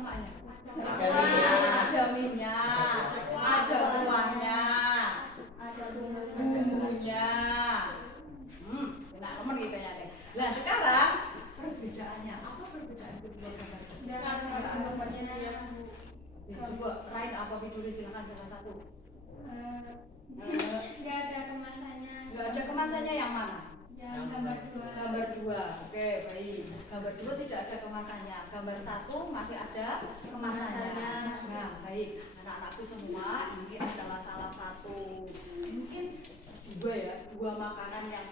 samaannya? Ada minyak, ada kuahnya, ada bumbunya. Enak temen gitu ya deh. Nah sekarang perbedaannya apa perbedaan kedua gambar tersebut? Coba Rain apa Biduri silakan salah satu. Nggak ada kemasannya. Nggak ada kemasannya yang mana? Yang gambar 2. Gambar 2, oke baik. Gambar 2 tidak ada kemasannya. Gambar 1 masih ada kemasannya. Nah baik, anak-anakku semua ini adalah salah satu mungkin dua makanan yang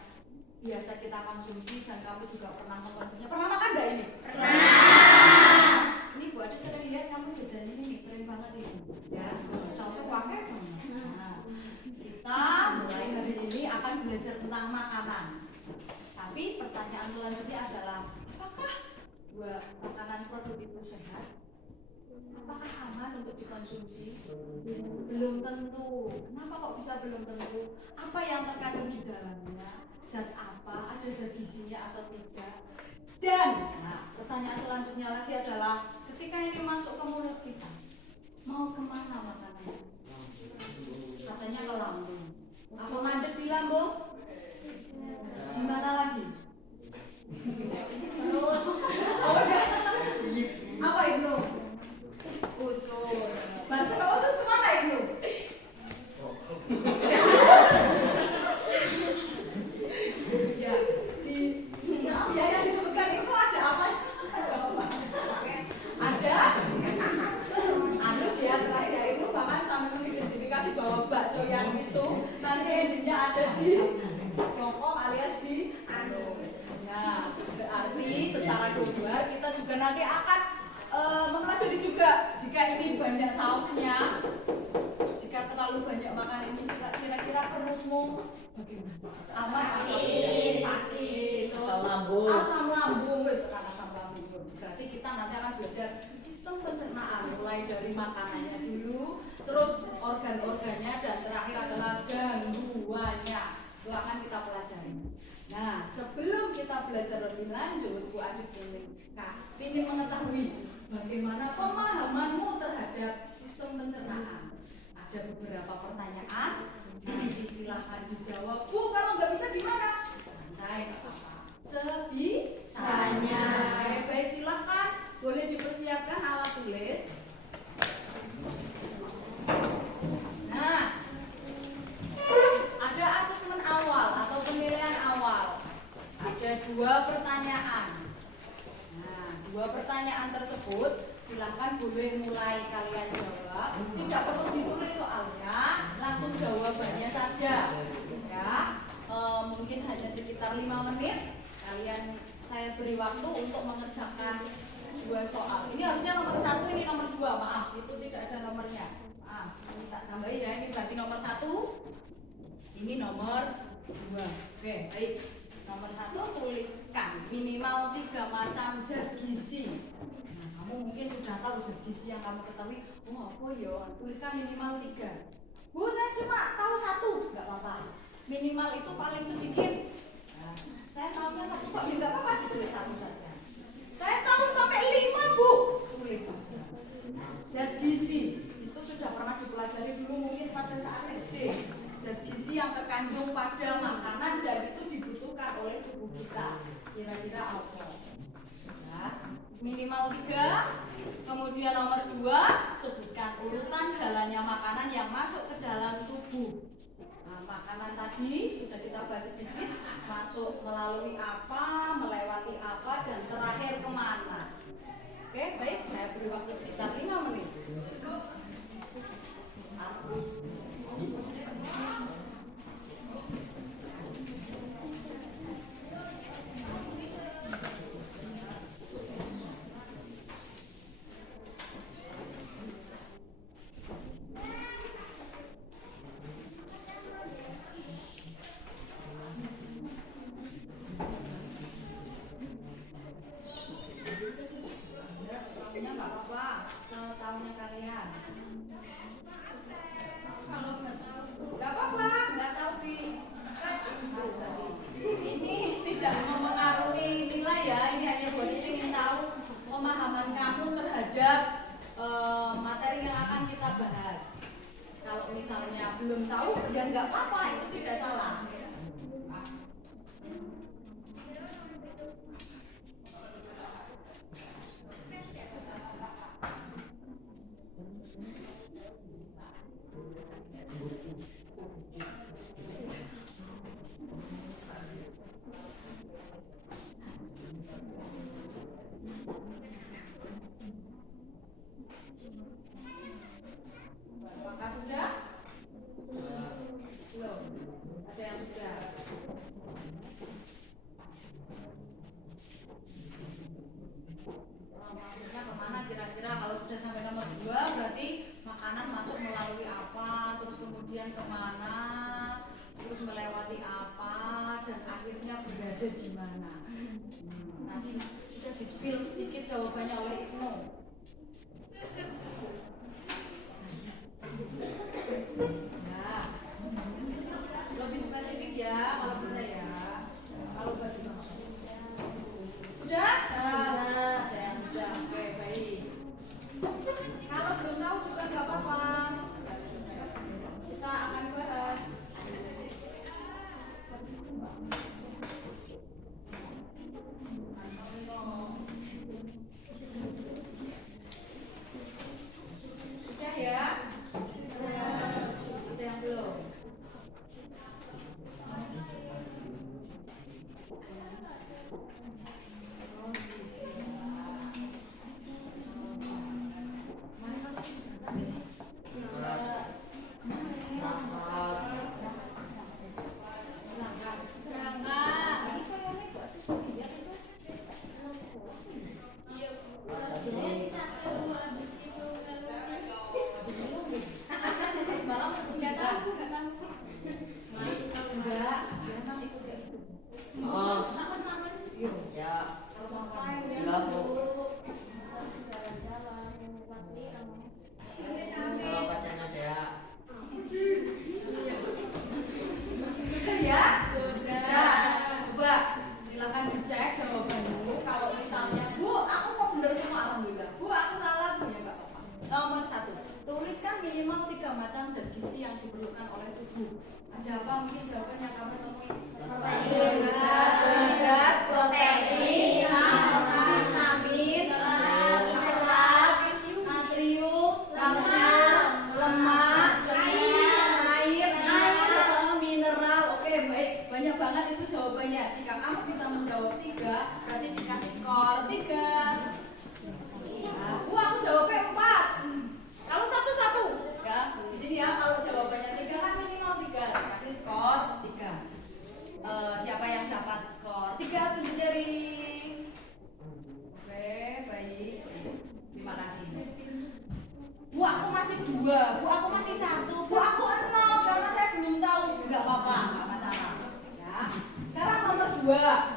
biasa kita konsumsi dan kamu juga pernah mengkonsumsinya. Pernah makan nggak ini? Pernah. Ini Bu Adit sering lihat kamu jajan ini sering banget ini. Ya, cocok pakai. Nah, kita mulai hari ini akan belajar tentang makanan. Tapi pertanyaan selanjutnya adalah apakah dua makanan produk itu sehat? Apakah aman untuk dikonsumsi? Belum tentu. Kenapa kok bisa belum tentu? Apa yang terkandung di dalamnya? Zat apa? Ada zat gizinya atau tidak? Dan, nah pertanyaan selanjutnya lagi adalah ketika ini masuk ke mulut kita, mau kemana makanannya? Katanya ke lambung. Apa mandek di lambung? Di mana lagi? Apa itu? Usus. Bahasa ke usus kemana itu? Ya, ya yang disebutkan itu ada apa? Ada anus ya, terakhir ya itu bahkan sampai mengidentifikasi bahwa bakso yang itu nanti endingnya ada di bokong alias di anus. Nah, berarti secara global kita juga nanti akan mempelajari juga jika ini banyak sausnya, jika terlalu banyak makan ini kira-kira perutmu bagaimana? Aman atau tidak? Sakit, terus asam lambung, asam lambung. Berarti kita nanti akan belajar sistem pencernaan mulai dari makanannya dulu, terus organ-organnya dan terakhir adalah gangguannya. Itu akan kita pelajari. Nah, sebelum kita belajar lebih lanjut, Bu Adit ingin mengetahui bagaimana pemahamanmu terhadap sistem pencernaan. Ada beberapa pertanyaan, nanti silahkan dijawab. Bu, kalau nggak bisa gimana? Santai, nggak apa-apa. Sebisanya. Baik, silahkan. Boleh dipersiapkan alat tulis. Nah, ada asesmen awal atau penilaian awal. Ada 2 pertanyaan. Nah, 2 pertanyaan tersebut silahkan boleh mulai kalian jawab. Tidak perlu ditulis soalnya, langsung jawabannya saja. Ya, mungkin hanya sekitar 5 menit. Saya beri waktu untuk mengerjakan 2 soal. Ini harusnya nomor 1, ini nomor 2. Maaf, itu tidak ada nomornya. Maaf, ini tak tambahin ya. Ini berarti nomor 1. Ini nomor 2. Oke, baik. Nomor 1 tuliskan minimal 3 macam zat gizi. Nah, kamu mungkin sudah tahu zat gizi yang kamu ketahui. Oh, apa ya? Tuliskan minimal 3. Bu, saya cuma tahu 1. Enggak apa-apa. Minimal itu paling sedikit. Nah, saya tahunya 1 kok, enggak apa-apa ditulis 1 saja. Saya tahu sampai 5, Bu. Tulis saja. Zat gizi itu sudah pernah dipelajari dulu mungkin pada saat SD. Zat gizi yang terkandung pada makanan dan itu dibutuhkan oleh tubuh kita. Kira-kira apa? Ya, minimal 3. Kemudian nomor 2, sebutkan urutan jalannya makanan yang masuk ke dalam tubuh. Nah, makanan tadi sudah kita bahas sedikit, masuk melalui apa, melewati apa, dan terakhir kemana. Oke, baik, saya beri waktu sekitar 5 menit. Tahunnya kalian. Kalau nggak tahu. Gak apa-apa, nggak tahu di ini tidak mempengaruhi nilai ya. Ini hanya buat ingin tahu pemahaman kamu terhadap materi yang akan kita bahas. Kalau misalnya belum tahu, ya nggak apa-apa, itu tidak salah. Apakah sudah? Belum. Ada yang sudah? Maksudnya kemana kira-kira? Kalau sudah sampai nomor 2 berarti makanan masuk melalui apa, terus kemudian kemana, terus melewati apa, dan akhirnya berada di mana. Nanti sudah di-spill sedikit jawabannya oleh Ibnu. Ya, lebih spesifik ya kalau bisa ya. Kalau nggak juga sudah? Ada yang sudah. Oke, baik. Kalau belum tahu juga nggak apa-apa. Kita akan bahas. Sudah ya? Ada yang belum?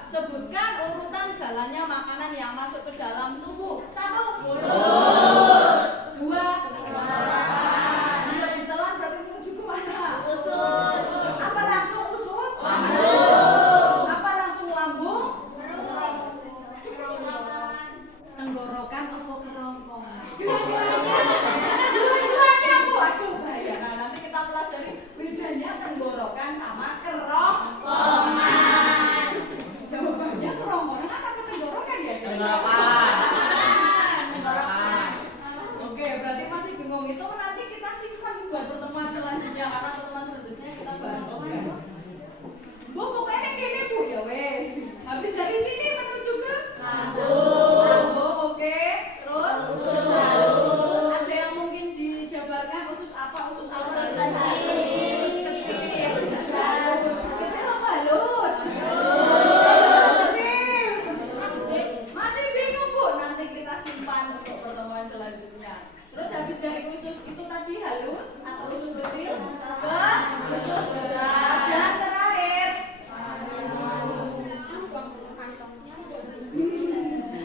Sebutkan urutan jalannya makanan yang masuk ke dalam tubuh. 1. Mulut. 2. Mulut ditelan berarti menuju ke mana? Usus. Apa langsung usus? Lambung. Apa langsung lambung? Tenggorokan atau kerongkongan? Dua-duanya. Waduh bahaya. Nah nanti kita pelajari bedanya tenggorokan sama kerongkongan. Jawabannya kerongkongan apa tenggorokan ya? Tenggorokan. Oke, berarti masih bingung itu nanti kita simpan buat pertemuan selanjutnya karena pertemuan selanjutnya kita bahas oke. Bu, pokoknya gini Bu, ya wes. Habis dari sini menuju ke lambung. Lambung, oke. Terus usus. Ada yang mungkin dijabarkan usus apa? Usus kecil. Kecil apa halus? Terus habis dari usus itu tadi halus atau usus kecil ke usus besar dan terakhir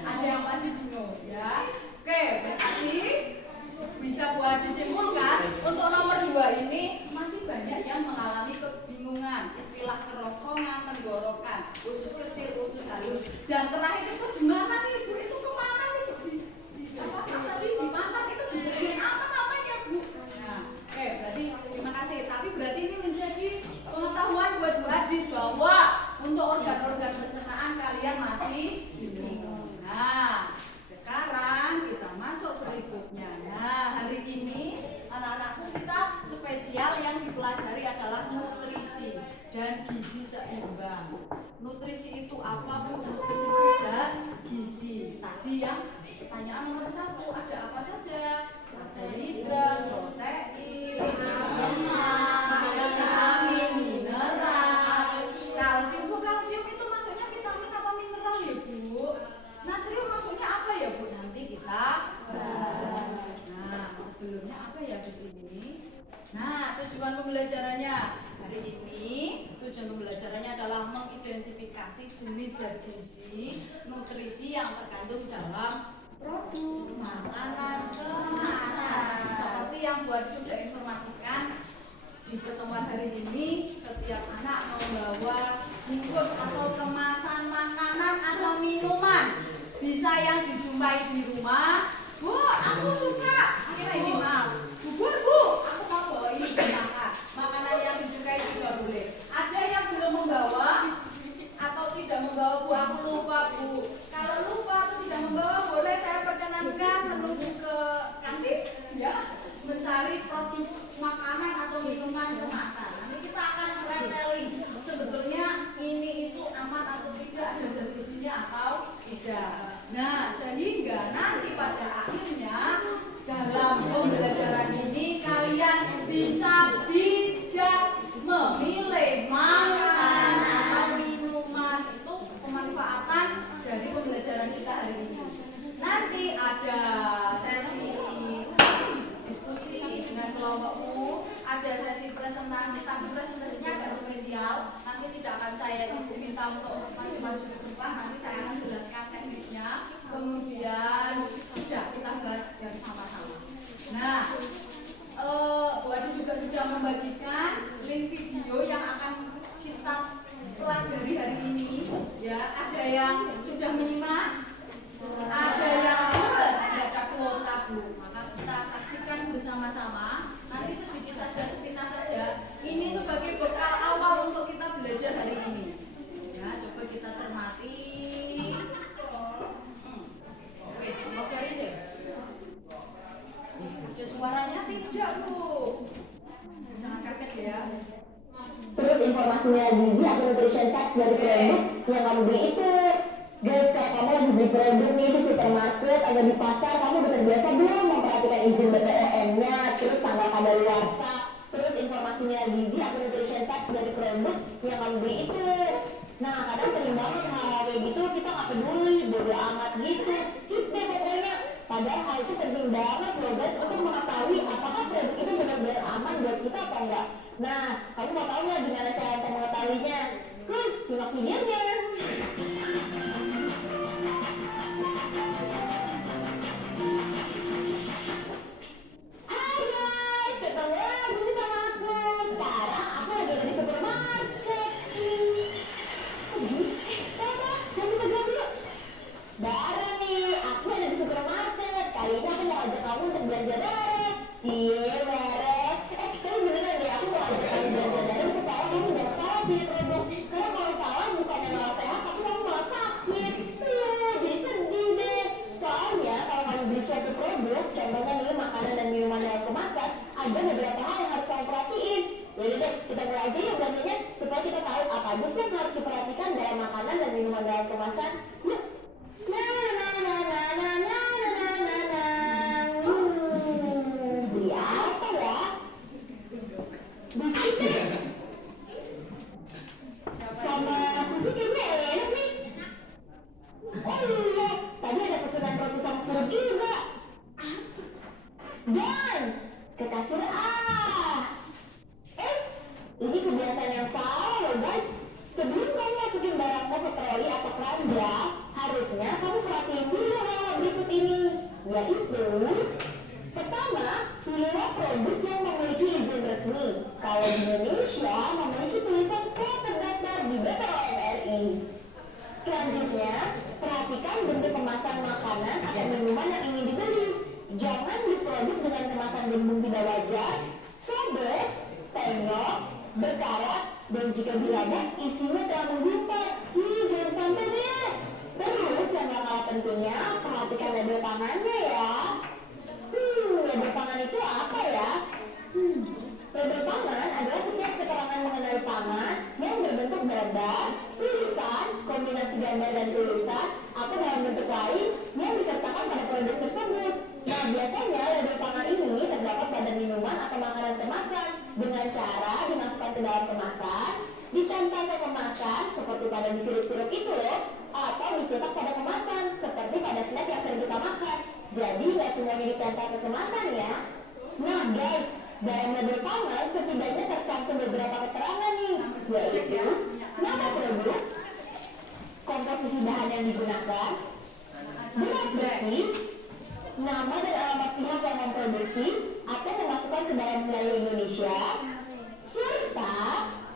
ada yang masih bingung ya. Oke, berarti bisa buat disimpulkan untuk nomor 2 ini masih banyak yang mengalami kebingungan istilah kerongkongan, tenggorokan, usus kecil, usus halus dan terakhir itu di mana sih Ibu? Itu kemana sih? Di tadi di mantan itu berikutnya. Nah, hari ini anak-anakku kita spesial yang dipelajari adalah nutrisi dan gizi seimbang. Nutrisi itu apa, Bu? Nutrisi itu zat gizi. Tadi yang pertanyaan nomor 1, ada apa saja? Karbohidrat, protein, lemak, vitamin, mineral, kalsium. Bu, kalsium itu maksudnya vitamin apa mineral ya, Bu? Natrium maksudnya apa ya, Bu? Nanti kita bahas. Nah, sebelumnya apa ya, Bu, ini? Nah, tujuan pembelajarannya hari ini, tujuan pembelajarannya adalah mengidentifikasi jenis zat gizi, nutrisi yang terkandung dalam produk makanan kemasan. Seperti yang Bu Adi sudah informasikan di pertemuan hari ini, setiap anak membawa bungkus atau kemasan makanan atau minuman. Bisa yang dijumpai di rumah. Bu, aku suka. Akhirnya ini mau. Bubur, Bu, aku mau bawa ini makan. Makanan yang disukai juga boleh. Ada yang belum membawa atau tidak membawa, Bu, aku lupa, Bu. Kalau lupa atau tidak membawa, boleh saya perkenankan menuju ke kantin, ya, mencari produk makanan atau minuman kemasan. Nanti kita akan mereteli sebetulnya ini itu aman atau tidak, ada zat gizinya atau tidak. Nah, sehingga nanti pada akhirnya dalam pembelajaran ini kalian bisa bijak memilih makanan atau minuman. Itu pemanfaatan dari pembelajaran kita hari ini. Nanti ada sesi diskusi dengan kelompokmu, ada sesi presentasi, tapi presentasinya agak spesial. Nanti tidak akan saya minta untuk maju-maju ke depan, nanti saya akan jelaskan teknisnya. Kemudian sudah kita bahas bersama-sama. Nah, Bu Adi juga sudah membagikan link video yang akan kita pelajari hari ini. Ya, ada yang sudah menyimak, ada yang ada kuota, Bu. Maka kita saksikan bersama-sama. Nanti sedikit saja, sepintas saja. Ini sebagai bekal awal untuk kita belajar hari ini. Ya, coba kita cermati. Oke, mau dari sih. Ada suaranya tidak, Bu. Jangan kaget ya. Terus informasinya gizi atau nutrition facts dari produk yang kamu beli itu. Guys, kalau kamu lagi beli produk nih di supermarket atau di pasar, kamu udah terbiasa belum memperhatikan izin BPOM-nya, terus tanggal kadaluarsa, terus informasinya gizi atau nutrition facts dari produk yang kamu beli itu. Nah, kadang sering banget hal-hal kayak gitu kita nggak peduli, bodo amat gitu, skip deh pokoknya. Padahal hal itu penting banget loh guys untuk mengetahui apakah produk itu benar-benar aman buat kita atau enggak. Nah, kamu mau tahu nggak gimana cara untuk mengetahuinya? Simak videonya. Hai guys, ketemu lagi nih sama aku. Sekarang aku lagi ada di supermarket. Jangan pegang dulu. Baru nih, aku ada di supermarket. Kali ini aku mau ajak kamu untuk belanja bareng. Cie, bareng. Tapi beneran deh, aku mau ajak kamu belanja bareng supaya kamu gak salah pilih produk. Karena kalau salah bukannya malah sehat, tapi kamu malah sakit. Jadi sedih deh. Soalnya kalau kamu beli suatu produk, contohnya nih makanan dan minuman dalam kemasan, ada beberapa hal yang harus kamu perhatiin. Jadi deh, kita mulai aja yuk belanjanya supaya kita tahu apa aja sih yang harus diperhatikan dalam makanan dan minuman dalam kemasan. Yuk. Beli apa ya? Biskuit sama susu kayaknya enak nih. Oh iya, tadi ada pesanan roti sama sirup juga. Dan ke kasir ini kebiasaan yang salah loh guys. Sebelum kamu masukin barangmu ke troli atau keranjang, harusnya kamu perhatiin dulu hal berikut ini, yaitu pertama, pilihlah produk yang memiliki izin resmi. Kalau di Indonesia memiliki tulisan kode terdaftar di BPOM RI. Selanjutnya, perhatikan bentuk kemasan makanan atau minuman yang ingin dibeli. Jangan beli produk dengan kemasan gembung tidak wajar, sobek, penyok, berkarat, dan jika dilabak isinya telah menggumpal. Jangan sampai deh. Terus yang gak kalah pentingnya, perhatikan label pangannya ya. Biasanya label pangan ini terdapat pada minuman atau makanan kemasan dengan cara dimasukkan ke dalam kemasan, ditempel ke kemasan seperti pada di sirup-sirup itu loh, atau dicetak pada kemasan seperti pada snack yang sering kita makan. Jadi nggak semuanya ditempel ke kemasan ya. Nah guys, dalam label pangan setidaknya tercantum beberapa keterangan nih, yaitu nama produk, komposisi bahan yang digunakan, berat bersih, nama dan alamat pihak yang memproduksi atau memasukkan ke dalam wilayah Indonesia, serta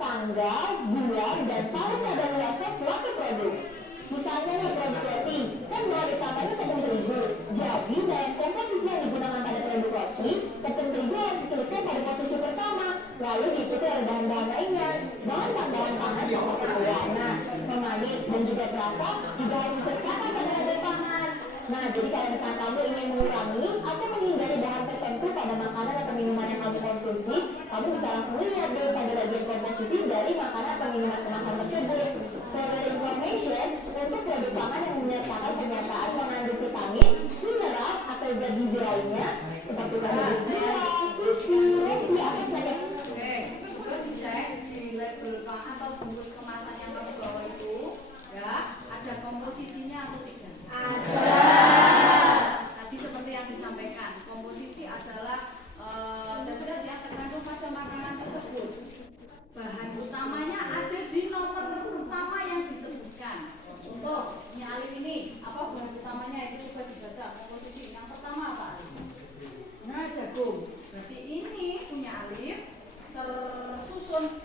tanggal, bulan, dan tahun kadaluarsa suatu produk. Misalnya nih produk roti, kan buah utamanya tepung terigu. Jadi dalam komposisi yang digunakan pada produk roti, tepung terigu harus dituliskan pada posisi pertama, lalu diikuti oleh bahan-bahan lainnya. Bahan tambahan pangan seperti pewarna, pemanis, dan juga perasa juga harus disertakan pada label pangan. Nah, jadi kalau misalnya kamu ingin mengurangi atau menghindari bahan tertentu pada makanan atau minuman yang kamu konsumsi, kamu bisa langsung lihat deh pada bagian komposisi dari makanan atau minuman kemasan tersebut. For your information, untuk produk pangan yang menyertakan pernyataan mengandung vitamin, mineral, atau zat gizi lainnya, seperti pada buah, susu, roti, atau snack. Oke, juga dicek di label pangan atau bungkus kemasan yang kamu bawa itu, ya, ada komposisinya atau tidak? Ada. Tadi seperti yang disampaikan, komposisi adalah zat-zat yang terkandung pada makanan tersebut. Bahan utamanya ada di nomor pertama yang disebutkan. Contoh, Alif ini, apa bahan utamanya itu coba dibaca komposisi. Yang pertama apa? Nah, jagung. Berarti ini punya Alif tersusun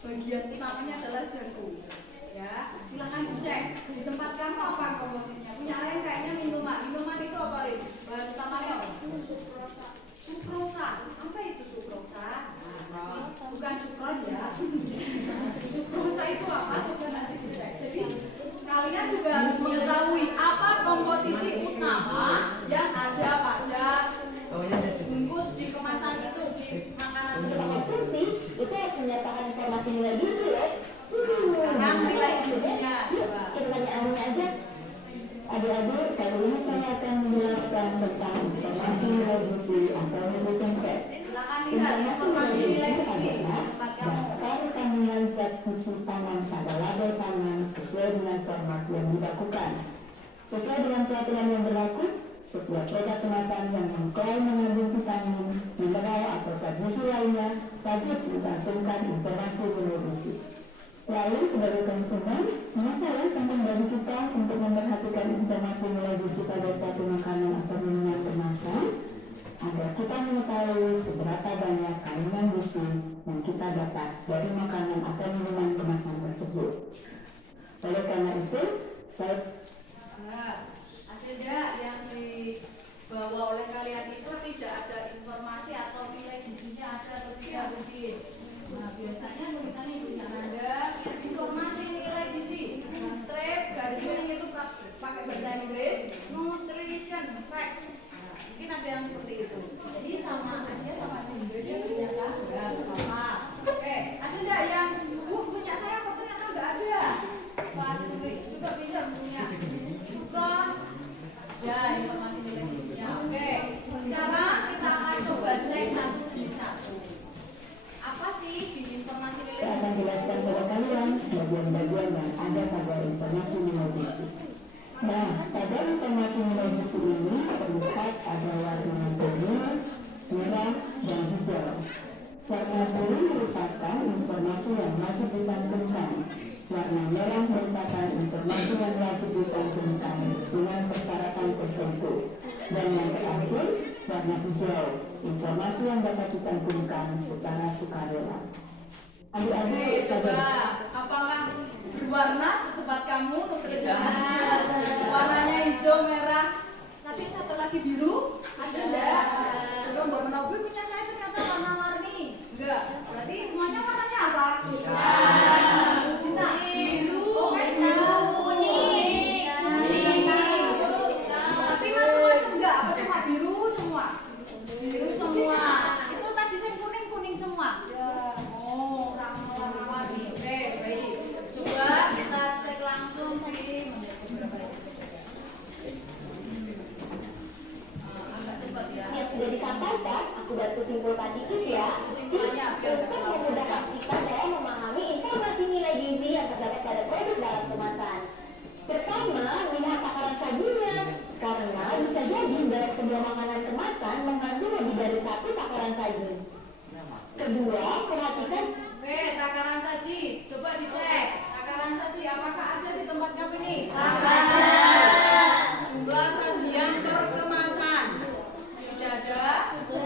bagian utamanya adalah jagung. Ya, silakan dicek di tempat kamu apa komposisinya. Punya lain kayaknya minuman. Minuman itu apa, Alif? Bahan utamanya apa? Sukrosa. Sukrosa. Apa itu sukrosa? Bukan sukron ya. Sukrosa itu apa? Coba nanti dicek. Jadi kalian juga harus mengetahui apa komposisi utama yang ada pada bungkus di kemasan itu, di makanan tersebut. Konsumsi itu harus menyertakan informasi nilai gizi loh. Sekarang nilai gizinya. Kita tanya Anunya aja. Adik-adik, kali ini saya akan menjelaskan tentang informasi nilai gizi atau nutrition fact. Silakan lihat informasi nilai gizi. Daftar kandungan zat gizi pangan pada label pangan sesuai dengan format yang dibakukan. Sesuai dengan peraturan yang berlaku, setiap produk kemasan yang mengklaim mengandung vitamin, mineral atau zat gizi lainnya wajib mencantumkan informasi nilai gizi. Lalu sebagai konsumen, mengapa ya penting bagi kita untuk memperhatikan informasi nilai gizi pada suatu makanan atau minuman kemasan? Agar kita mengetahui seberapa banyak kandungan gizi yang kita dapat dari makanan atau minuman kemasan tersebut. Oleh karena itu, saya ada tidak yang dibawa oleh kalian itu tidak ada informasi atau nilai gizinya ada atau tidak mungkin? Nah, biasanya tulisannya punya Anda informasi nilai gizi. Nah, strip garis miring itu pakai bahasa Inggris, nutrition fact. Mungkin ada yang seperti itu. Jadi sama aja sama juga dia ternyata enggak apa-apa. Oke, ada enggak yang punya saya kok ternyata enggak ada? Pak, coba pinjam punya. Syukur. Ya, informasi nilai gizinya. Oke, sekarang kita akan coba cek satu demi satu. Apa sih di informasi nilai gizi? akan jelaskan pada kalian bagian-bagian yang ada pada informasi nilai gizi. Nah, pada informasi nilai gizi ini terlihat ada warna biru, merah, dan hijau. Warna biru merupakan informasi yang wajib dicantumkan. Warna merah merupakan informasi yang wajib dicantumkan dengan persyaratan tertentu. Dan yang terakhir, warna hijau, informasi yang dapat dicantumkan secara sukarela. Adik-adik, coba apakah berwarna tempat kamu nutrisinya? Warnanya hijau, merah, tapi satu lagi biru, ada enggak? Coba Mbak Menobi punya saya ternyata warna-warni. Enggak, berarti semuanya warnanya apa? Bintang, biru, hitam, kuning. Tapi macam-macam enggak? Apa cuma biru semua? Biru semua. Itu tadi saya kuning semua. Oh, warna-warni. Oke, baik. Coba kita cek langsung di menit berapa ya? Agak cepat ya. sudah disampaikan, aku bantu simpulkan dikit ya. Kesimpulannya biar nggak Untuk terlalu memudahkan panjang. kita dalam memahami informasi nilai gizi yang terdapat pada produk dalam kemasan. Pertama, lihat takaran sajinya. Karena bisa jadi dalam sebuah makanan kemasan mengandung lebih dari satu takaran saji. Kedua, perhatikan Oke, takaran saji. Coba dicek. Takaran saji apakah ada di tempat kamu ini? Ada. Jumlah sajian per kemasan. Sudah ada? Sudah.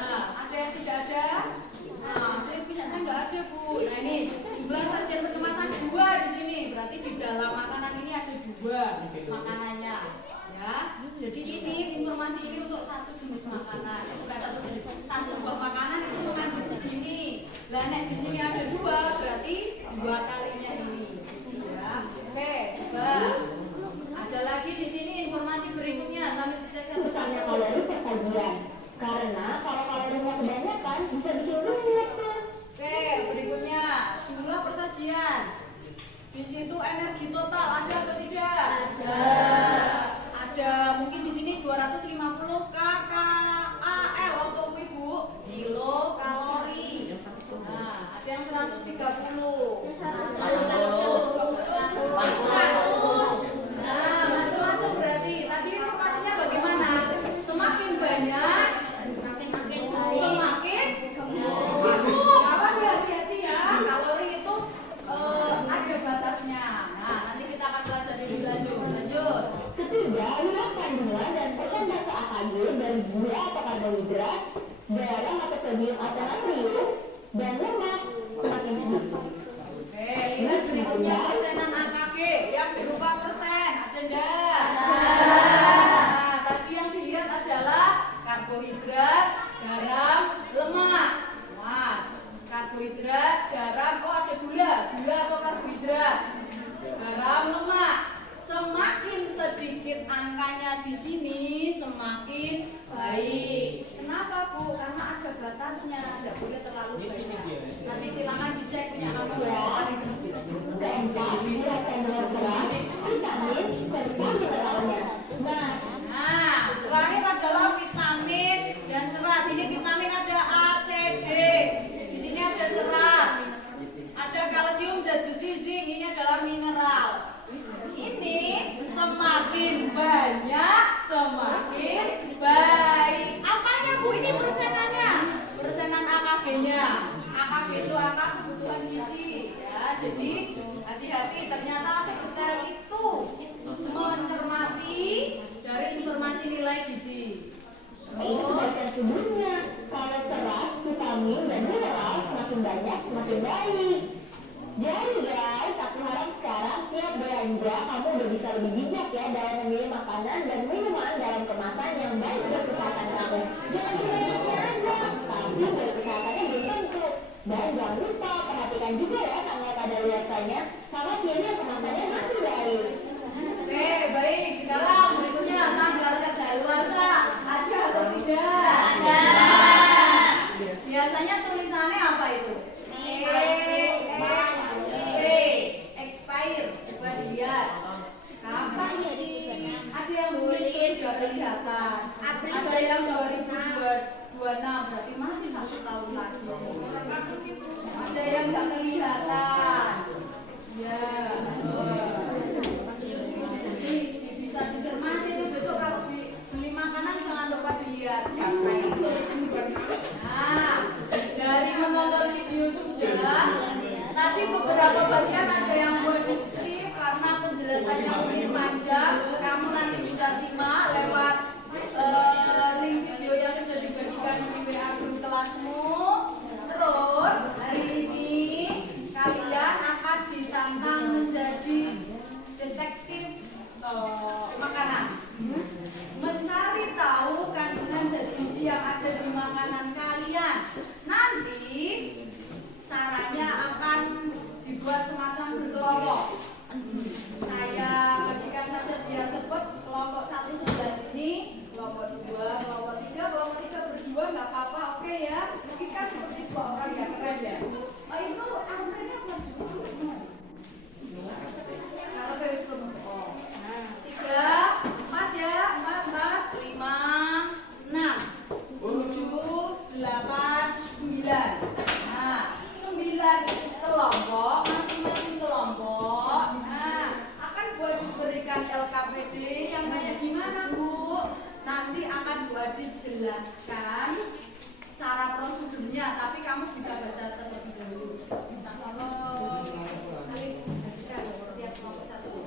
Nah, ada yang tidak ada? Nah, ada yang punya saya nggak ada, Bu. Nah, ini jumlah sajian per kemasan 2 di sini. Berarti di dalam makanan ini ada 2 makanannya. Ya. Jadi ini informasi ini untuk satu jenis makanan. Bukan satu jenis. Satu buah makanan itu mengandung segini. Lah nek di sini ada 2, berarti 2 kalinya ini. Ya. Oke, coba. Ada lagi di sini informasi berikutnya sambil dicek misalnya satu-satu. kalori per sajian. Karena kalau kalorinya kebanyakan bisa bikin gemuk tuh. Oke, berikutnya jumlah persajian. Di situ energi total ada atau tidak? Ada. Ada. Mungkin di sini 250 kcal apa Bu? Kilokalori. Nah, ada yang 130. 120. Nah, macam-macam berarti. Tadi informasinya bagaimana? Semakin banyak, semakin awas ya, hati-hati ya. Kalori itu ada batasnya. Nah, nanti kita akan pelajari lebih lanjut. Ketiga, lihat kandungan dan persentase AKG dari gula atau karbohidrat, garam atau sodium atau natrium, dan lemak. Semakin sedikit. Oke, lihat berikutnya persenan AKG yang berupa persen. Ada enggak? Nah, tadi yang dilihat adalah karbohidrat, garam, lemak. Mas, karbohidrat, garam, oh ada gula atau karbohidrat, garam, lemak. Semakin sedikit angkanya di sini, semakin baik. Kenapa Bu? Karena ada batasnya, tidak boleh terlalu banyak. Nanti silakan dicek punya kamu. Keempat, lihat kandungan serat, vitamin, serta mineralnya. Nah, terakhir adalah vitamin dan serat. Ini vitamin ada A, C, D. Di sini ada serat. Ada kalsium, zat besi, zinc. Ini adalah mineral. Ini semakin banyak, semakin baik. Apanya Bu? Ini persenannya. Persenan AKG-nya. AKG itu angka kebutuhan gizi. Ya, jadi hati-hati. Ternyata sekretariat itu mencermati dari informasi nilai gizi. Ini berdasarkan sebelumnya. Kalau serat, vitamin, dan mineral semakin banyak, semakin baik. Jadi guys, aku harap sekarang tiap belanja kamu udah bisa lebih bijak ya dalam memilih makanan dan minuman dalam kemasan yang baik buat kesehatan kamu. Jangan cuma enaknya aja, tapi buat kesehatannya belum tentu. Dan jangan lupa perhatikan juga ya tanggal kadaluarsanya sama pilih yang kemasannya masih baik. Oke, baik. Sekarang berikutnya tanggal kadaluarsa. Ada atau tidak? Ada. Biasanya tulisannya apa itu? Expire. Coba dilihat. Kapan jadi? Ada yang mungkin sudah kelihatan. Ada yang 2026, berarti masih 1 tahun lagi. Ada yang nggak kelihatan. Ya. Jadi bisa dicermati itu besok kalau beli makanan jangan lupa dilihat. Nah, dari menonton video sudah, tadi beberapa bagian ada yang buat di skip karena penjelasannya mungkin panjang. Kamu nanti bisa simak lewat link video yang sudah dibagikan di WA grup kelasmu. Terus hari ini kalian akan ditantang menjadi detektif makanan. Mencari tahu kandungan zat gizi yang ada di makanan kalian. Nanti caranya akan dibuat semacam berkelompok. Saya bagikan saja biar cepat. Kelompok 1 sebelah sini, kelompok 2, kelompok 3 berdua nggak apa-apa, oke ya. Ini kan seperti 2 orang ya, keren ya. Oh itu antrenya buat di situ. Kalau kayak itu 3, 4 ya, 4, 5, 6. jelaskan cara prosedurnya, tapi kamu bisa baca terlebih dahulu. Minta tolong setiap kelompok satu.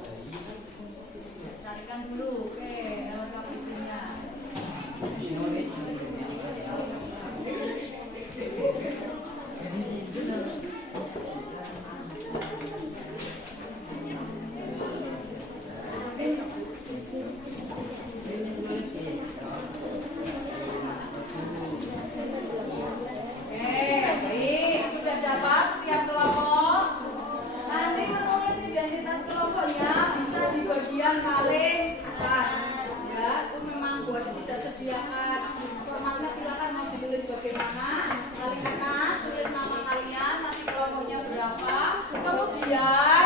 Carikan dulu, oke, LKPD-nya. Paling atas ya, itu memang buat tidak sediakan formatnya, silakan mau ditulis bagaimana. Paling atas tulis nama kalian, nanti kelompoknya berapa, kemudian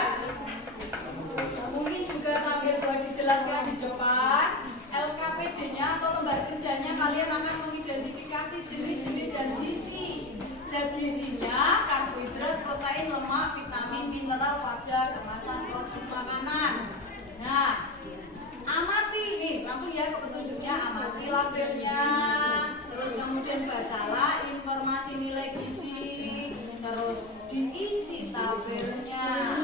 mungkin juga sambil buat dijelaskan di depan LKPD-nya atau lembar kerjanya, kalian akan mengidentifikasi jenis-jenis zat gizi. Zat gizinya karbohidrat, protein, lemak, vitamin, mineral pada kemasan produk makanan. Nah, amati nih, langsung ya ke petunjuknya, amati labelnya, terus kemudian bacalah informasi nilai gizi, terus diisi tabelnya.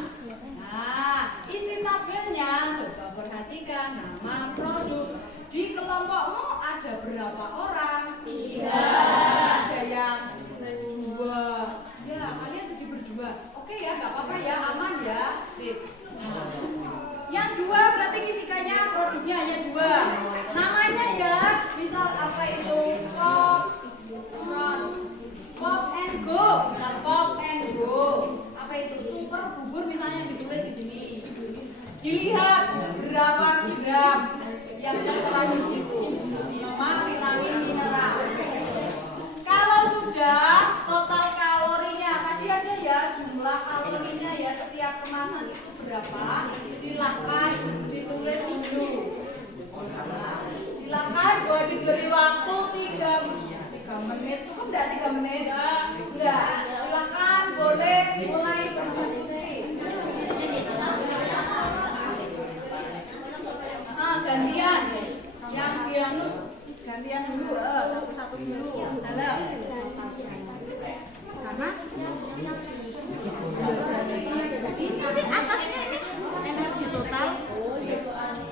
Nah, isi tabelnya, coba perhatikan nama produk. Di kelompokmu ada berapa orang? 3. Ada yang 2. Ya, kalian jadi berdua. Oke ya, nggak apa-apa ya, aman ya. Sip. Nah, yang 2 berarti ngisikannya produknya hanya 2. Namanya ya, misal apa itu? Pop and Go. Nah, Pop and Go. Apa itu? Super bubur misalnya ditulis di sini. Dilihat berapa gram yang tertera di situ. Lemak, vitamin, mineral. Kalau sudah total kalorinya, tadi ada ya jumlah kalorinya ya setiap kemasan itu berapa? Silakan ditulis dulu. Silakan buat diberi waktu 3 menit. Cukup enggak 3 menit? Sudah. Silakan boleh mulai berdiskusi. Gantian. Yang gantian dulu, satu-satu dulu. Dalam. Karena atasnya energi total.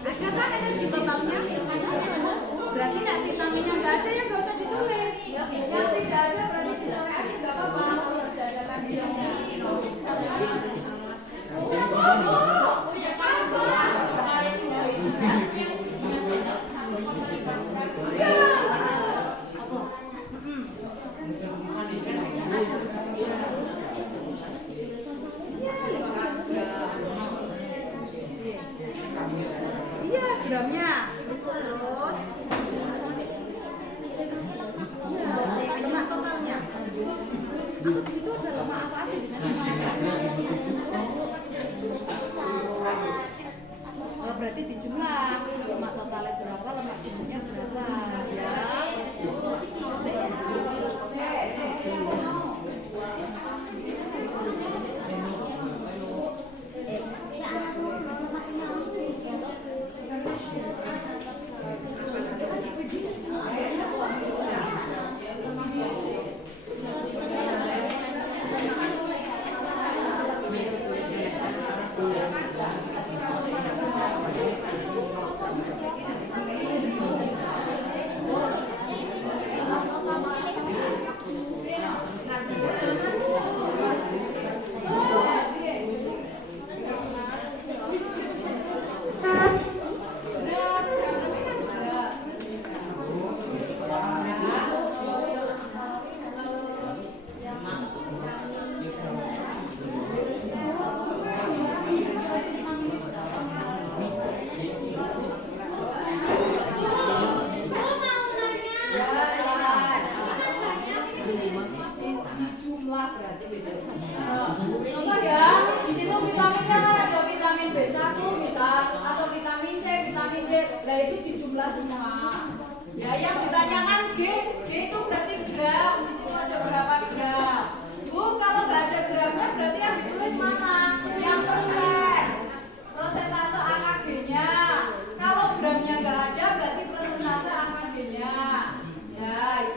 Ada kan energi totalnya? Berarti nggak vitaminnya nggak ada ya nggak usah ditulis. Yang tidak ada berarti ditulis aja nggak apa-apa. Kalau tidak ada kandungannya. Iya, gramnya. Terus lemak totalnya. Atau di situ ada lemak apa aja di sana? Oh, berarti dijumlah lemak totalnya berapa, lemak jenuhnya berapa ya. Contoh ya, di situ vitaminnya kan ada vitamin B1 misal, atau vitamin C, vitamin D, nah itu dijumlah semua. Ya, yang ditanyakan G itu berarti gram, di situ ada berapa gram. Bu, kalau nggak ada gramnya berarti yang ditulis mana? Yang persen, persentase AKG-nya. Kalau gramnya nggak ada berarti persentase AKG-nya. Ya, itu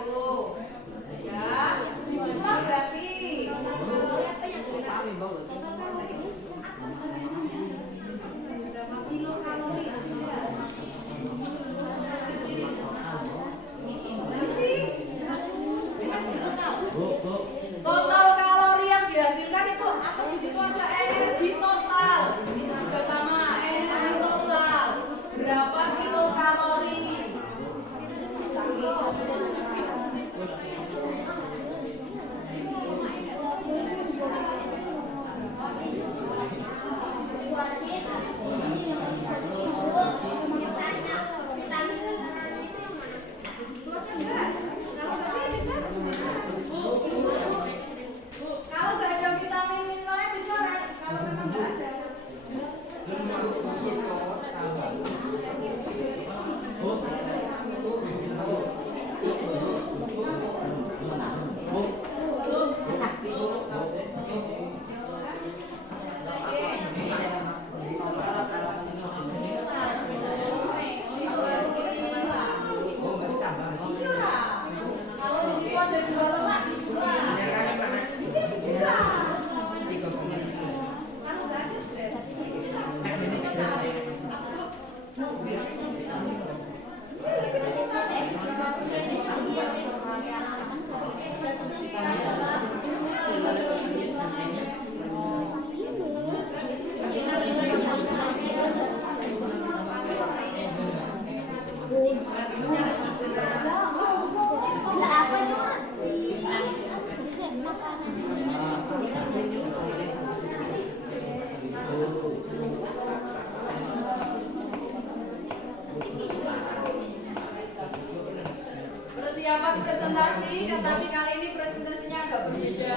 presentasi, tetapi kali ini presentasinya agak berbeda,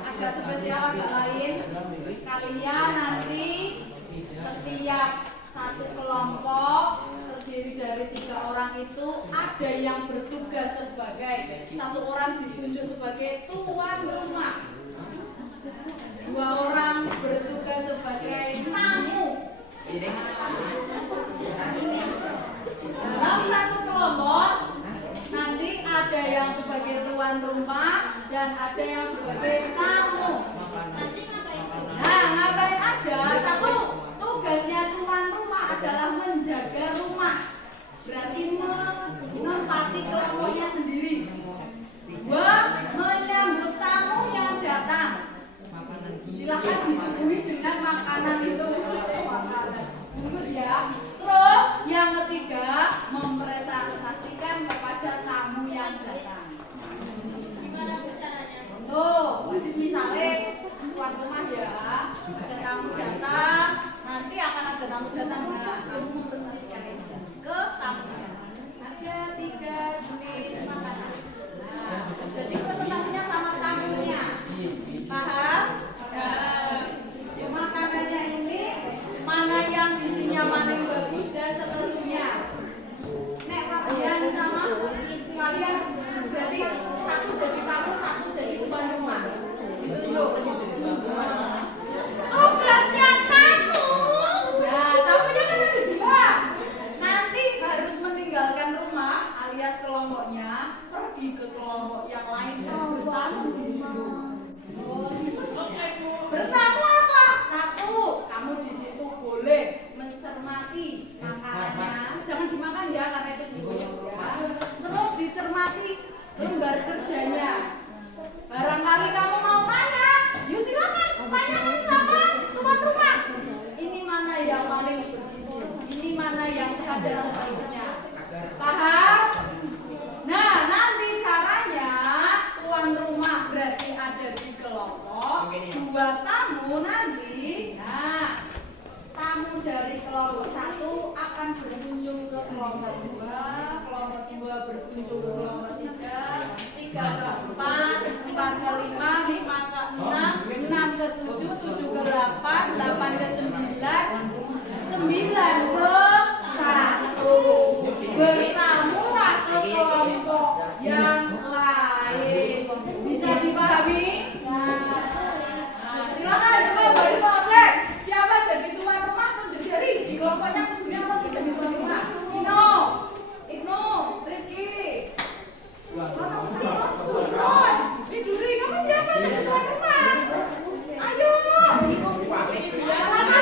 agak spesial, agak lain. Kalian nanti setiap satu kelompok terdiri dari 3 orang itu ada yang bertugas sebagai, 1 orang ditunjuk sebagai tuan rumah, 2 orang bertugas sebagai tamu. Dalam satu kelompok nanti ada yang sebagai tuan rumah dan ada yang sebagai tamu. Nah, ngapain aja? 1, tugasnya tuan rumah adalah menjaga rumah, berarti menempati kelompoknya sendiri. 2, menyambut tamu yang datang. Silakan disuguhi dengan makanan itu. Bagus ya. Terus yang ketiga, mempresentasikan kepada tamu yang datang. Gimana Bu caranya? Tuh, misalnya tuan rumah ya, ada tamu datang, nanti akan ada tamu datang. Nah, kamu mempresentasikan ke tamunya. Ada 3 jenis makanan. Nah, jadi presentasinya sama tamunya. Paham? Nah, makanannya ini mana yang isinya paling bagus dan seterusnya. Nek kalian sama kalian jadi 1 jadi tamu, 1 jadi tuan rumah. Ditunjuk. Tugasnya tamu. Nah, tamunya kan ada 2. Nanti harus meninggalkan rumah alias kelompoknya, pergi ke kelompok yang lain dan bertamu di situ. Bertamu apa? 1, kamu di situ boleh mencermati makanannya, jangan dimakan ya karena itu bungkus ya. Terus dicermati lembar kerjanya. Barangkali kamu mau tanya, yuk silakan tanyakan sama tuan rumah. Ini mana yang paling bergizi? Ini mana yang sehat dan seterusnya. Paham? Nah, nanti caranya tuan rumah berarti ada di kelompok, 2 tamu nanti. Nah, tamu dari kelompok 1 akan berkunjung ke kelompok 2, kelompok 2 berkunjung ke kelompok 3, 3 ke 4, 4 ke 5, 5 ke 6, 6 ke 7, 7 ke 8, 8 ke 9, 9 ke 1. Bertamulah ke kelompok yang lain. Bisa dipahami? Nah, silakan coba balik cek. Siapa jadi tuan rumah tunjuk jari di kelompoknya punya apa sudah jadi tuan rumah? Ibnu, Rifki, Susron, Liduri, kamu siapa jadi tuan rumah? Ayo. Salah 1.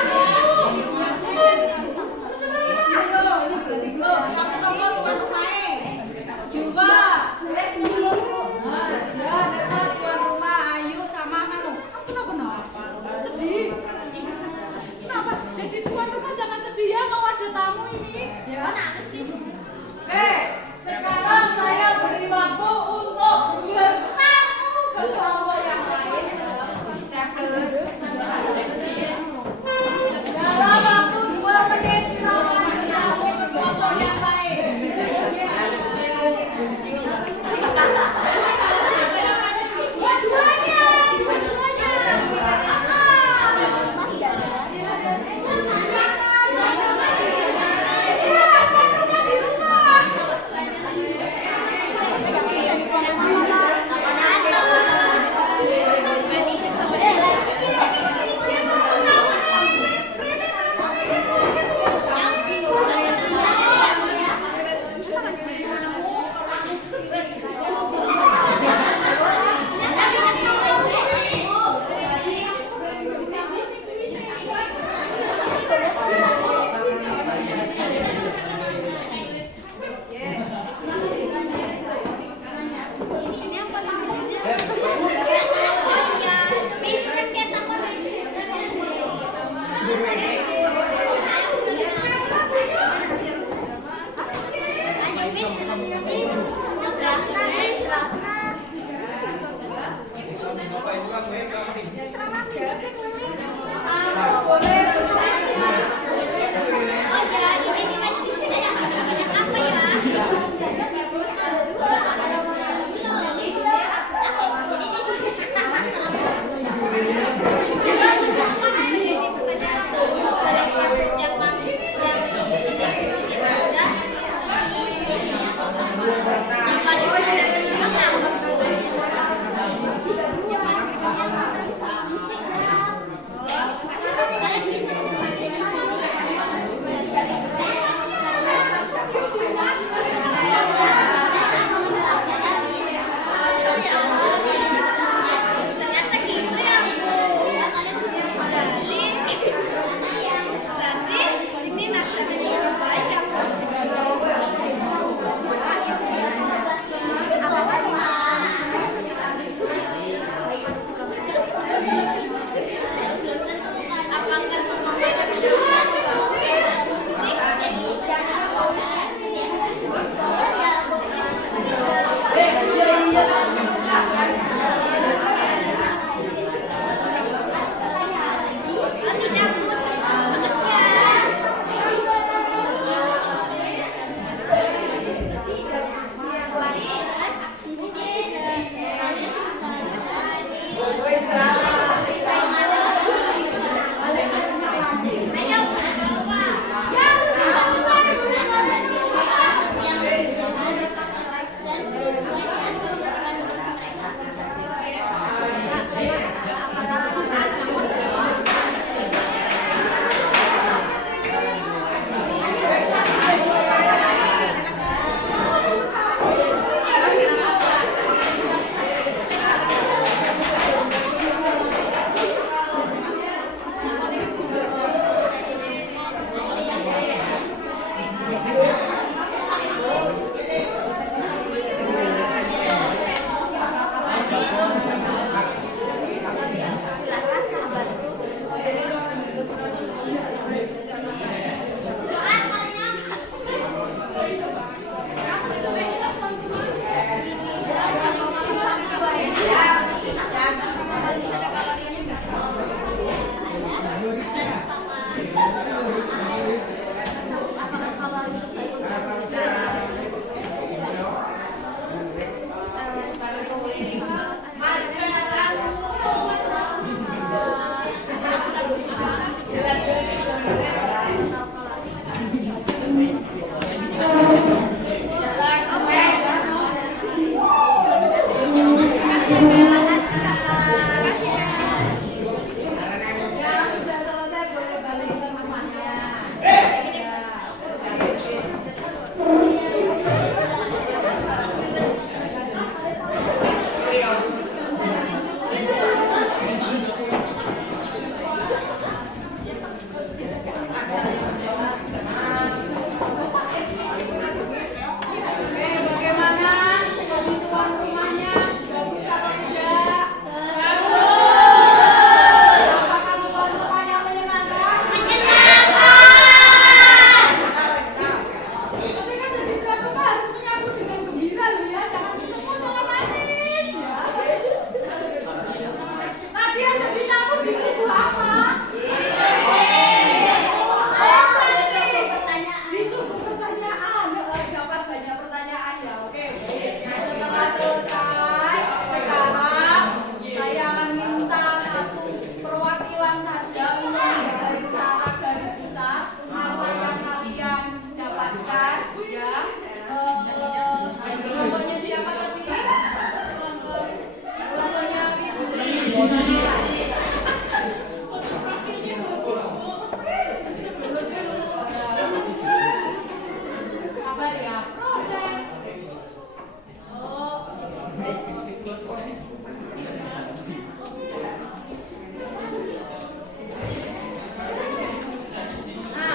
Nah,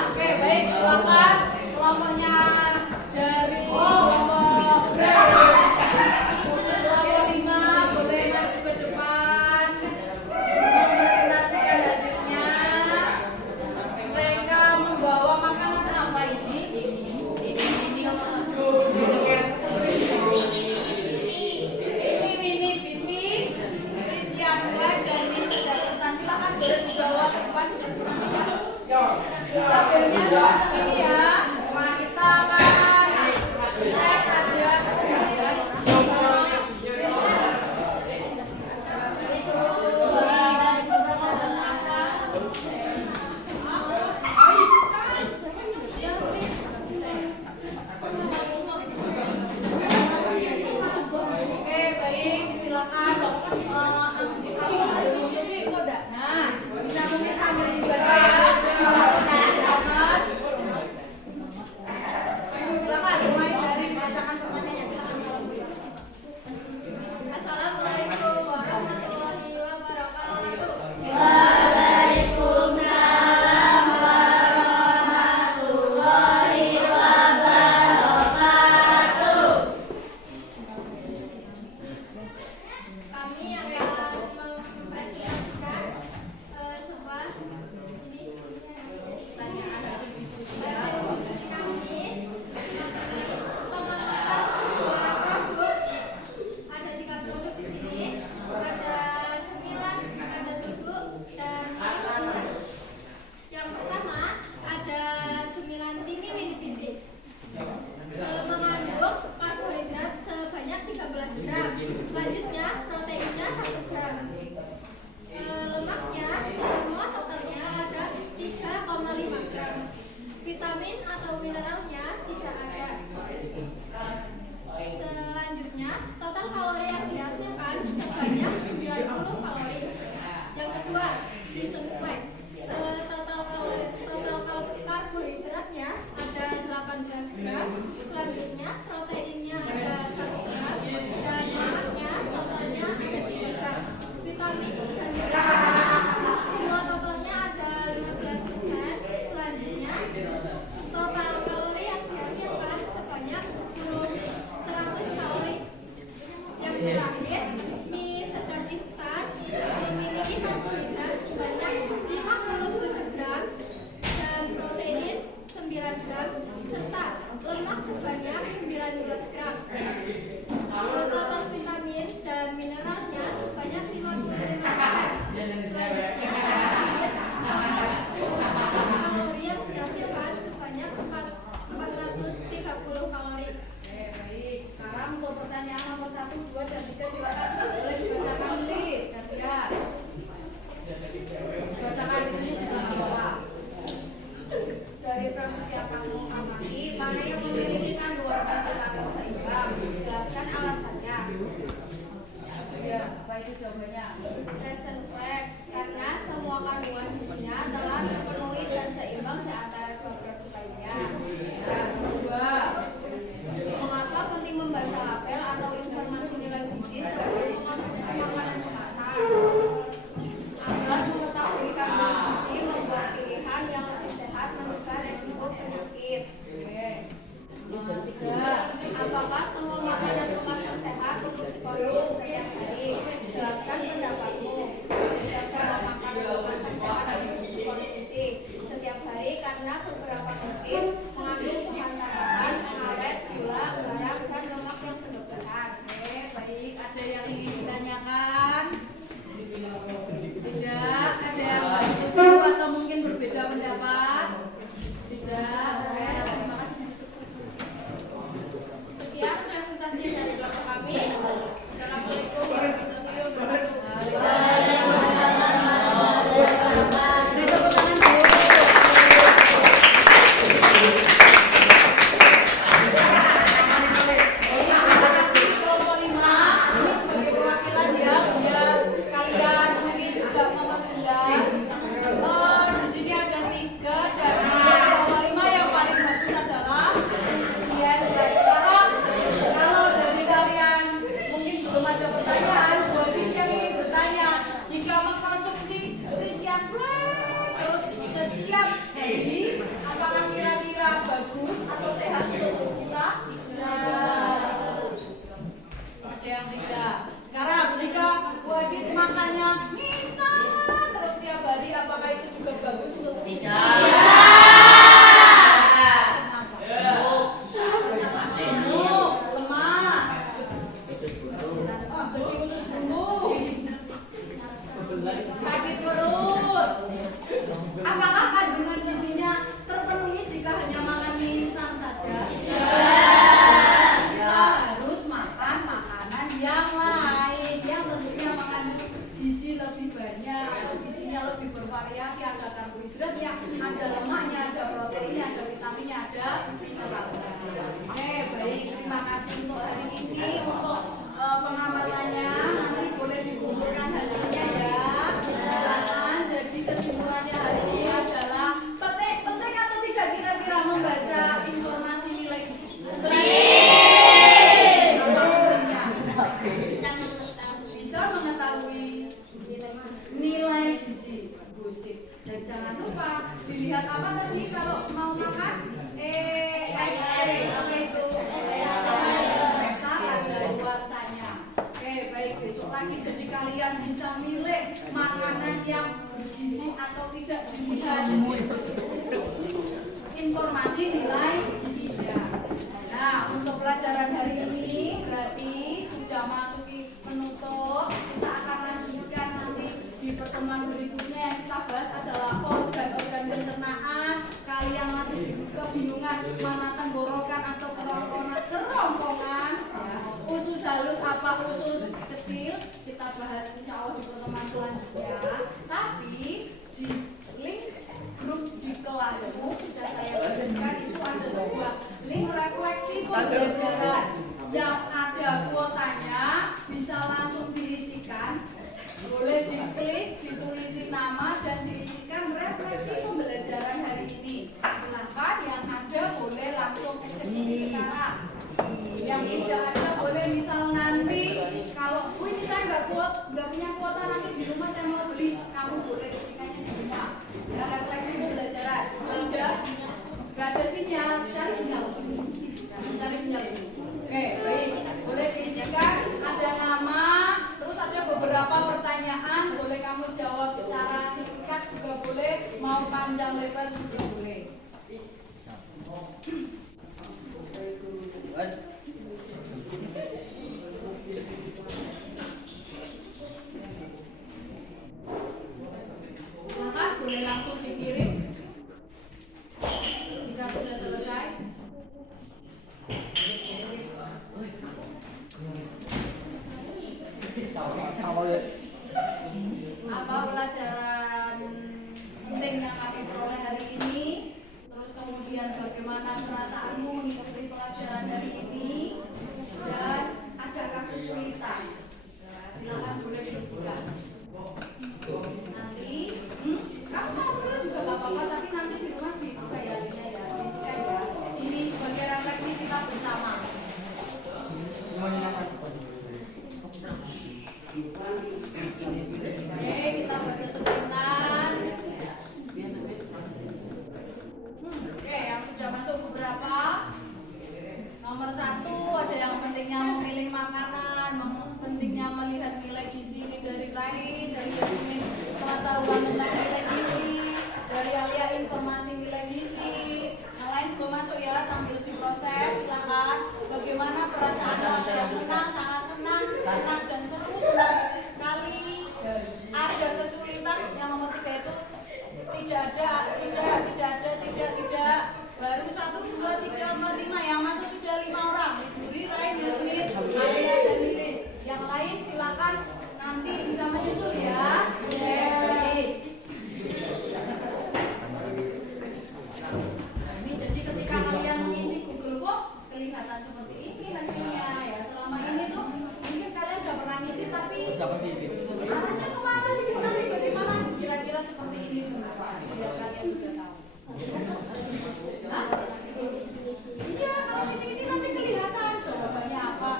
oke, baik, silakan kelompoknya dari kelompok 5 boleh maju ke depan mempresentasikan hasilnya. Mereka membawa makanan apa ini? Ini Winnie Binti, Christian Black, dan Lisa Darussan. Silakan boleh dibawa ke depan. Tabelnya seperti ini ya. Kita akan cek ada kesempatan. Oke, baik, silakan. Ini kode. Nah, bisa mungkin sambil dibaca ya. Silakan mulai dari dibacakan pertanyaannya. Silakan. Assalamualaikum warahmatullahi wabarakatuh. Kami akan mempresentasikan sebuah pertanyaan hasil diskusi kami mengenai pengamatan sebuah produk. Ada 3 produk di sini. Ada cemilan, ada susu, dan minuman. Yang pertama ada cemilan Tini Winnie Binti. Mengandung karbohidrat sebanyak 13 gram. Selanjutnya proteinnya 1 gram. Lemaknya semua totalnya ada 3,5 gram. Vitamin atau mineralnya tidak ada. Selanjutnya total kalori yang dihasilkan sebanyak 90 kalori. Yang kedua, disinfect. Total karbohidratnya ada 18 gram. Selanjutnya proteinnya ada 1 gram dan lemaknya totalnya ada 3 gram. Vitamin dan mineralnya semua totalnya ada 15%. Selanjutnya total kalori yang dihasilkan sebanyak 100 kalori. Yang terakhir, mie sedang instan memiliki karbohidrat sebanyak 57 gram dan protein 9 gram serta lemak sebanyak 19 gram. Total vitamin dan mineralnya sebanyak 55%. Selanjutnya, total kalori yang dihasilkan sebanyak 430 kalori. Oke, baik. Sekarang untuk pertanyaan nomor 1, 2, dan 3 silakan boleh dibacakan list kalian. Bacakan list di bawah. Dari produk yang kamu amati, mana yang memiliki kandungan kandungan seimbang? Jelaskan alasannya. Ya, apa itu jawabannya? Disinfect, karena semua kandungan gizinya telah terpenuhi dan seimbang di antara 2 produk lainnya. Dan kedua, Mengapa penting membaca label atau informasi nilai gizi ada yang tidak. Sekarang jika Wadid makannya instan terus tiap hari, apakah itu juga bagus untuk tubuh? Tidak. Sakit perut. Apakah kandungan gizinya terpenuhi jika hanya makan mie instan saja? Tidak. Kita harus makan makanan yang lain yang tentunya mengandung gizi lebih banyak atau gizinya lebih bervariasi. Ada karbohidratnya, ada lemaknya, ada proteinnya, ada vitaminnya, ada mineralnya. Oke, baik. Terima kasih untuk hari ini, untuk pengamatannya. Nanti boleh dikumpulkan hasilnya ya. Jadi kesimpulannya hari ini adalah penting atau tidak kira-kira membaca informasi nilai gizi? Bisa mengetahui nilai gizi. Dan jangan lupa dilihat apa tadi kalau mau makan apa itu ada luarsanya. Oke, baik, besok lagi jadi kalian bisa milih makanan yang bergizi atau tidak, dilihat informasi nilai gizinya. Nah, untuk pelajaran hari ini berarti sudah masuki penutup. Kita akan lanjutkan nanti di pertemuan berikutnya. Yang kita bahas adalah organ-organ pencernaan. Kalian masih kebingungan mana tenggorokan atau kerongkongan, usus halus apa usus kecil, kita bahas insya Allah di pertemuan selanjutnya. Tapi di link grup di kelasmu sudah saya bagikan, itu ada sebuah link refleksi pembelajaran yang ada kuotanya, bisa langsung diisikan. Boleh diklik, ditulisin nama dan diisikan refleksi pembelajaran hari ini. Silakan yang ada boleh langsung eksekusi sekarang. Yang tidak ada boleh misal nanti kalau ini saya nggak punya kuota, nanti di rumah saya mau beli, kamu boleh isikannya di rumah. Ya, refleksi pembelajaran. Sudah nggak ada sinyal, cari sinyal. Oke, baik. Boleh diisikan, ada nama, terus ada beberapa pertanyaan, boleh kamu jawab secara singkat juga boleh, mau panjang lebar juga boleh. Silakan, boleh langsung dikirim jika sudah selesai. Apa pelajaran penting yang kami peroleh hari ini? Terus kemudian bagaimana perasaanmu mengikuti pelajaran hari ini? Dan adakah kesulitan? Silakan boleh diisikan. Nanti, kamu mau tulis juga nggak apa-apa, tapi nanti di rumah dibuka ya linknya ya, diisikan ya. Ini sebagai refleksi kita bersama. Oke, kita baca sebentar. Oke, yang sudah masuk beberapa. Nomor 1 ada yang pentingnya memilih makanan, pentingnya melihat nilai gizi ini dari lain, dari Yasmin pengetahuan tentang nilai gizi, dari Alia informasi nilai gizi. Yang lain belum masuk ya, sambil diproses. Silakan. Bagaimana perasaan ada yang senang, sangat senang, senang dan seru, senang sekali. Ada kesulitan, yang nomor 3 itu tidak ada. Baru 1, 2, 3, 4, 5. Yang masuk sudah 5 orang. Widuri, Rain, Yasmin, Alia dan Lilis. Yang lain silakan nanti bisa menyusul ya. Baik. Ini jadi ketika kalian mengisi Google Form kelihatan seperti ini hasilnya ya. Selama ini tuh mungkin kalian udah pernah ngisi tapi arahnya kemana sih, nanti bagaimana kira-kira seperti ini biar kalian juga tahu. Hah? Iya, kalau ngisi-ngisi nanti kelihatan jawabannya apa,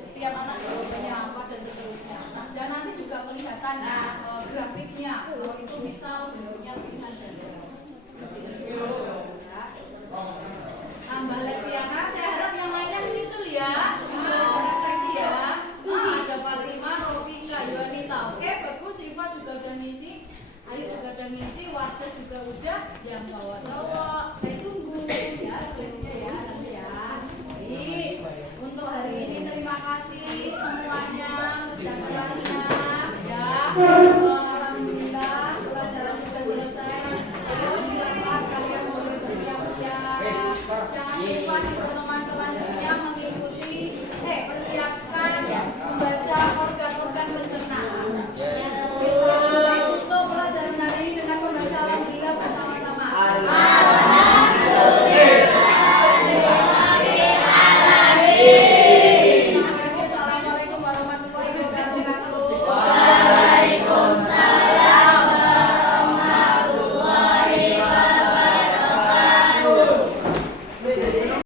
setiap anak jawabannya apa dan seterusnya. Dan nanti juga kelihatan grafiknya. Kalau itu misal bentuknya pilihan ganda. Tambah Lestiana, saya harap yang lainnya menyusul ya. Refleksi ya. semuanya kerja kerasnya ya.